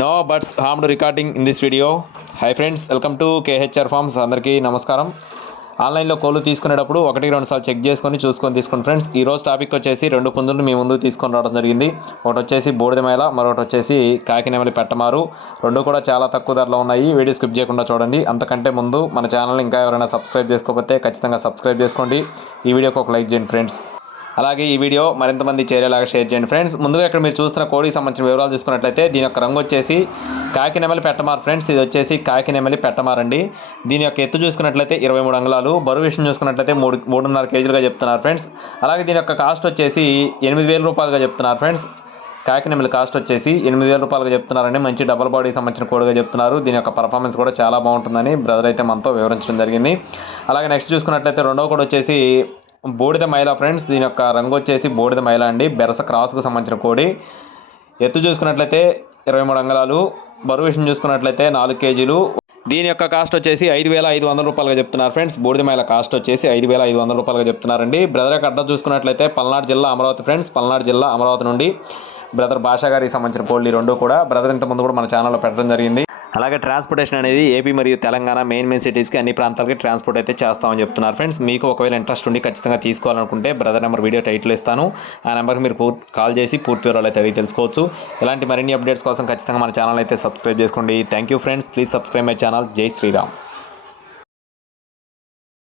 No birds harmed recording in this video. Hi friends, welcome to KHR farms. అందరికీ నమస్కారం. ఆన్లైన్లో కోళ్ళు తీసుకునేటప్పుడు 1-2 సార్లు చెక్ చేసుకొని చూసుకొని తీసుకోండి ఫ్రెండ్స్. ఈరోజు టాపిక్ వచ్చేసి 2 పుంజులు మీ ముందు తీసుకొని రావడం జరిగింది. ఒకటి వచ్చేసి బూడిదమేళ, మరొకటి వచ్చేసి కాకినెమలి పెట్టమారు. రెండు కూడా చాలా తక్కువ ధరలో ఉన్నాయి. వీడియో స్కిప్ చేయకుండా చూడండి. అంతకంటే ముందు మన ఛానల్ని ఇంకా ఎవరైనా సబ్స్క్రైబ్ చేసుకోకపోతే ఖచ్చితంగా సబ్స్క్రైబ్ చేసుకోండి. ఈ వీడియోకి ఒక లైక్ చేయండి ఫ్రెండ్స్. అలాగే ఈ వీడియో మరింత మంది చేరేలాగా షేర్ చేయండి ఫ్రెండ్స్. ముందుగా ఇక్కడ మీరు చూస్తున్న కోడికి సంబంధించిన వివరాలు చూసుకున్నట్లయితే దీని యొక్క రంగు వచ్చేసి కాకినెమలి పెట్టమార్ ఫ్రెండ్స్. ఇది వచ్చేసి కాకినెమలి పెట్టమార్ అండి. దీని యొక్క ఎత్తు చూసుకున్నట్లయితే 23 అంగుళాలు, బరువు విషయం చూసుకున్నట్లయితే 3.5 కేజీలుగా చెప్తున్నారు ఫ్రెండ్స్. అలాగే దీని యొక్క కాస్ట్ వచ్చేసి 8,000 రూపాయలుగా చెప్తున్నారు ఫ్రెండ్స్. కాకినెమలి కాస్ట్ వచ్చేసి 8,000 రూపాయలుగా చెప్తున్నారండి. మంచి డబల్ బాడీకి సంబంధించిన కోడిగా చెప్తున్నారు. దీని యొక్క పర్ఫార్మెన్స్ కూడా చాలా బాగుంటుందని బ్రదర్ అయితే మనతో వివరించడం జరిగింది. అలాగే నెక్స్ట్ చూసుకున్నట్లయితే రెండవ కోడి వచ్చేసి బూడిద మైల ఫ్రెండ్స్. దీని యొక్క రంగు వచ్చేసి బూడిద మైల అండి. బెరస క్రాస్కు సంబంధించిన కోడి. ఎత్తు చూసుకున్నట్లయితే 23 అంగుళాలు, బరువు విషయం చూసుకున్నట్లయితే 4 కేజీలు. దీని యొక్క కాస్ట్ వచ్చేసి 5,500 రూపాయలుగా చెప్తున్నారు ఫ్రెండ్స్. బూడిద మైల కాస్ట్ వచ్చేసి 5,500 రూపాయలుగా చెప్తున్నారండి. బ్రదర్ యొక్క అడ్రస్ చూసుకున్నట్లయితే పల్నాడు జిల్లా అమరావతి ఫ్రెండ్స్. పల్నాడు జిల్లా అమరావతి నుండి బ్రదర్ భాషా గారికి సంబంధించిన కోళ్ళు ఈ రెండు కూడా బ్రదర్ ఇంతకుముందు కూడా మన ఛానల్లో పెట్టడం జరిగింది. అలాగే ట్రాన్స్పోర్టేషన్ అనేది ఏపీ మరియు తెలంగాణ మెయిన్ సిటీస్కి అన్ని ప్రాంతాలకి ట్రాన్స్పోర్ట్ అయితే చేస్తామని చెప్తున్నారు ఫ్రెండ్స్. మీకు ఒకవేళ ఇంట్రెస్ట్ ఉండి ఖచ్చితంగా తీసుకోవాలనుకుంటే బ్రదర్ నెంబర్ వీడియో టైటిల్ ఇస్తాను. ఆ నెంబర్కి మీరు కాల్ చేసి పూర్తి వివరాలు అయితే అడిగి తెలుసుకోవచ్చు. ఇలాంటి మరిన్ని అప్డేట్స్ కోసం ఖచ్చితంగా మన ఛానల్ అయితే సబ్స్క్రైబ్ చేసుకోండి. Thank you friends. Please subscribe my channel. జై శ్రీరామ్.